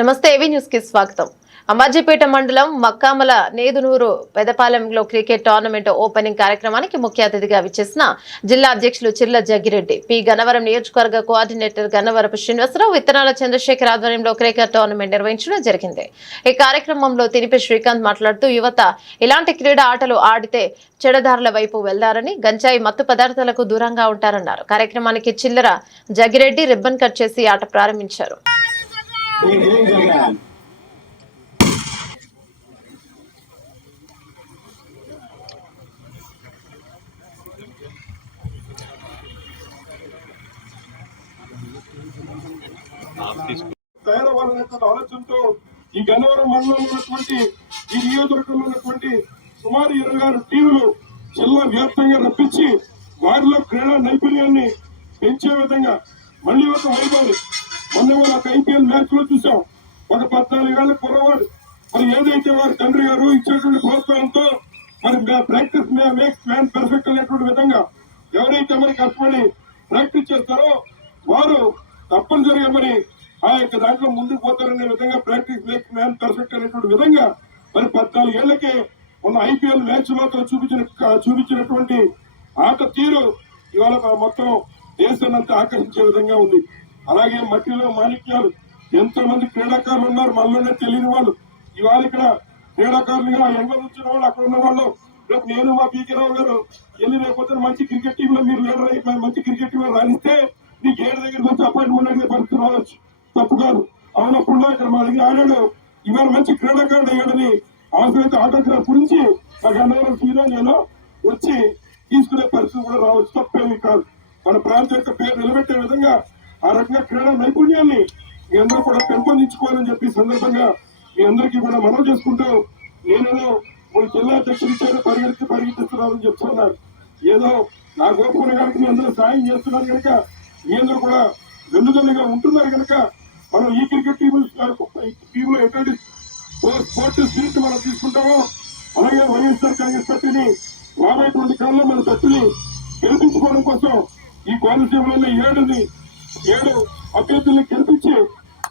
నమస్తే AV news కి స్వాగతం. అమ్మాజీపేట మండలం మక్కామల నేదునూరు పెదపాలెంలో క్రికెట్ టోర్నమెంట్ ఓపెనింగ్ కార్యక్రమానికి ముఖ్య అతిథిగా విచ్చేసిన జిల్లా అధ్యక్షులు చిర్ల జగ్గిరెడ్డి, పి గన్నవరం నియోజకవర్గ కోఆర్డినేటర్ గన్నవరపు శ్రీనివాసరావు, విత్తనాల చంద్రశేఖర్ ఆధ్వర్యంలో క్రికెట్ టోర్నమెంట్ నిర్వహించడం జరిగింది. ఈ కార్యక్రమంలో తినిపి శ్రీకాంత్ మాట్లాడుతూ యువత ఇలాంటి క్రీడా ఆటలు ఆడితే చెడదారుల వైపు వెళ్లారని, గంజాయి మత్తు పదార్థాలకు దూరంగా ఉంటారన్నారు. కార్యక్రమానికి చిల్లర జగ్గిరెడ్డి రిబ్బన్ కట్ చేసి ఆట ప్రారంభించారు. తయారవ్వాలనే ఆలోచనతో ఈ గన్నవరం మండలంలో ఉన్నటువంటి ఈ నియోజకవర్గంలో ఉన్నటువంటి సుమారు 26 టీములు జిల్లా వ్యాప్తంగా రప్పించి వారిలో క్రీడా నైపుణ్యాన్ని పెంచే విధంగా మళ్ళీ ఒక వైభవం. మొన్న ఒక ఐపీఎల్ మ్యాచ్ లో చూసాం. ఒక 14 ఏళ్ల కుర్రవాడు మరి ఏదైతే వారి తండ్రి గారు ఇచ్చేటువంటి ప్రోత్సాహంతో మరి ప్రాక్టీస్ మేక్స్ మ్యాన్ పర్ఫెక్ట్ అనేటువంటి విధంగా ఎవరైతే మరి కష్టపడి ప్రాక్టీస్ చేస్తారో వారు తప్పనిసరిగా మరి ఆ యొక్క దాంట్లో ముందుకు పోతారనే విధంగా ప్రాక్టీస్ మేక్స్ మ్యాన్ పర్ఫెక్ట్ అనేటువంటి విధంగా మరి 14 ఏళ్లకే ఉన్న ఐపీఎల్ మ్యాచ్ లో చూపించినటువంటి ఆట తీరు ఇవాళ మొత్తం దేశాన్నంతా ఆకర్షించే విధంగా ఉంది. అలాగే మట్టిలో మాణిక్యాలు ఎంతో మంది క్రీడాకారులు ఉన్నారు, మనలోనే తెలియని వాళ్ళు. ఇవాళ ఇక్కడ క్రీడాకారులుగా ఎంగలు వచ్చిన వాళ్ళు అక్కడ ఉన్న వాళ్ళు రేపు నేను మా పీకే రావు గారు వెళ్ళి రేపు మంచి క్రికెట్ టీంలో మీరు లీడర్ అయ్యి మంచి క్రికెట్ టీంలో రాణిస్తే నీ గేట్ దగ్గరికి వచ్చి అపాయింట్మెంట్ అడిగే పరిస్థితి రావచ్చు. తప్పు కాదు. అవునప్పుడు ఇక్కడ మా దగ్గర ఆడాడు, ఇవాళ మంచి క్రీడాకారుడు అయ్యాడని అవసరమైతే ఆటోగ్రాఫ్ గురించి మా గన్నవరం హీరో నేను వచ్చి తీసుకునే పరిస్థితి కూడా రావచ్చు. తప్పేమి కాదు. మన ప్రాంతం యొక్క పేరు నిలబెట్టే విధంగా ఆ రకంగా క్రీడా నైపుణ్యాన్ని మీ అందరూ కూడా పెంపొందించుకోవాలని చెప్పి సందర్భంగా మీ అందరికీ కూడా మనవి చేసుకుంటూ నేనేదో మూడు జిల్లా అధ్యక్షులు ఇచ్చారు పరిగెత్తిస్తున్నారని చెప్తున్నారు. ఏదో నా గోపురం కనుక మీ అందరూ సాయం చేస్తున్నారు కనుక మీ అందరూ కూడా వెన్నుదన్నుగా ఉంటున్నారు కనుక మనం ఈ క్రికెట్ టీంలో ఎటువంటి స్పోర్ట్స్ స్పిరిట్ మనం తీసుకుంటామో అలాగే వైఎస్ఆర్ కాంగ్రెస్ పార్టీని రాబోయేటువంటి కాలంలో మన తట్టుని గెలిపించుకోవడం కోసం ఈ కోనసీమలో 7 అభ్యర్థుల్ని గెలిపించి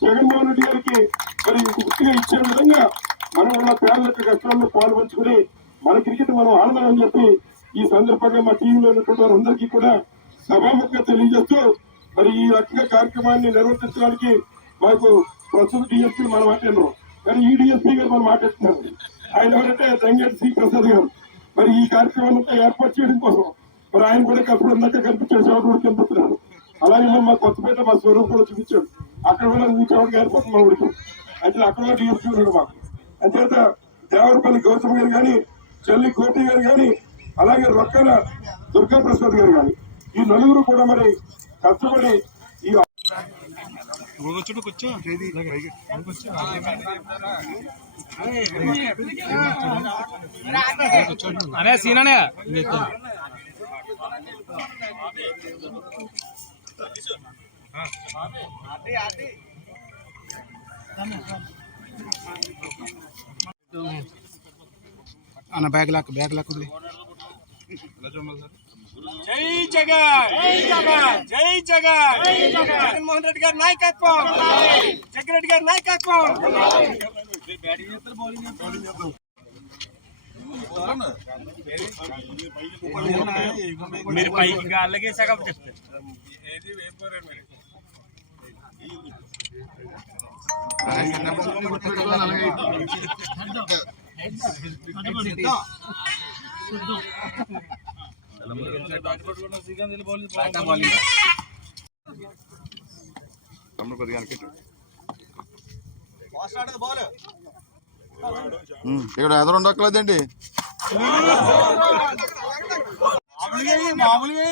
జగన్మోహన్ రెడ్డి గారికి మరి గుర్తుగా ఇచ్చే విధంగా మనం ఉన్న పేర్ల యొక్క కష్టాల్లో పాల్పంచుకుని మన క్రికెట్ మనం ఆడదామని చెప్పి ఈ సందర్భంగా మా టీంలో ఉన్నటువంటి వారందరికీ కూడా సభాముఖంగా తెలియజేస్తూ మరి ఈ రకంగా కార్యక్రమాన్ని నిర్వర్తించడానికి మాకు ప్రస్తుత డిఎస్పీ మనం మాట్లాడరు, కానీ ఈ డిఎస్పీ గారు మనం మాట్లాడుతున్నారు. ఆయన ఎవరంటే దంగేటి సి ప్రసాద్ గారు. మరి ఈ కార్యక్రమాన్ని ఏర్పాటు చేయడం కోసం మరి ఆయన కూడా కష్టపడినాక కనిపించాడు, సేవ కూడా కనిపిస్తున్నాడు. అలాగే మా కొత్తపేట మా స్వరూప్ కూడా చూపించాడు. అక్కడ కూడా చోటుగా ఏర్పడుతుంది మా ఊరికి. అయితే అక్కడ కూడా డిఎస్పీ ఉన్నాడు మాకు. అంచేత దేవరపల్లి గౌతమ్ గారు కానీ, చెల్లి గోపి గారు కానీ, అలాగే రొక్కల దుర్గా ప్రసాద్ గారు కానీ ఈ నలుగురు కూడా మరి కష్టపడి ఈ అనే సీననే అన్న బ్యాగ్ లాక్ జై జగన్, జై జగన్, జై జగన్, జగన్మోహన్ రెడ్డి గారి నాయకత్వం, జగ్గిరెడ్డి గారి నాయకత్వం. మీరు పైకి గాళ్ళకే సగం చెప్తారు. ఇక్కడ ఎదురుండక్కలేదండి మామూలుగా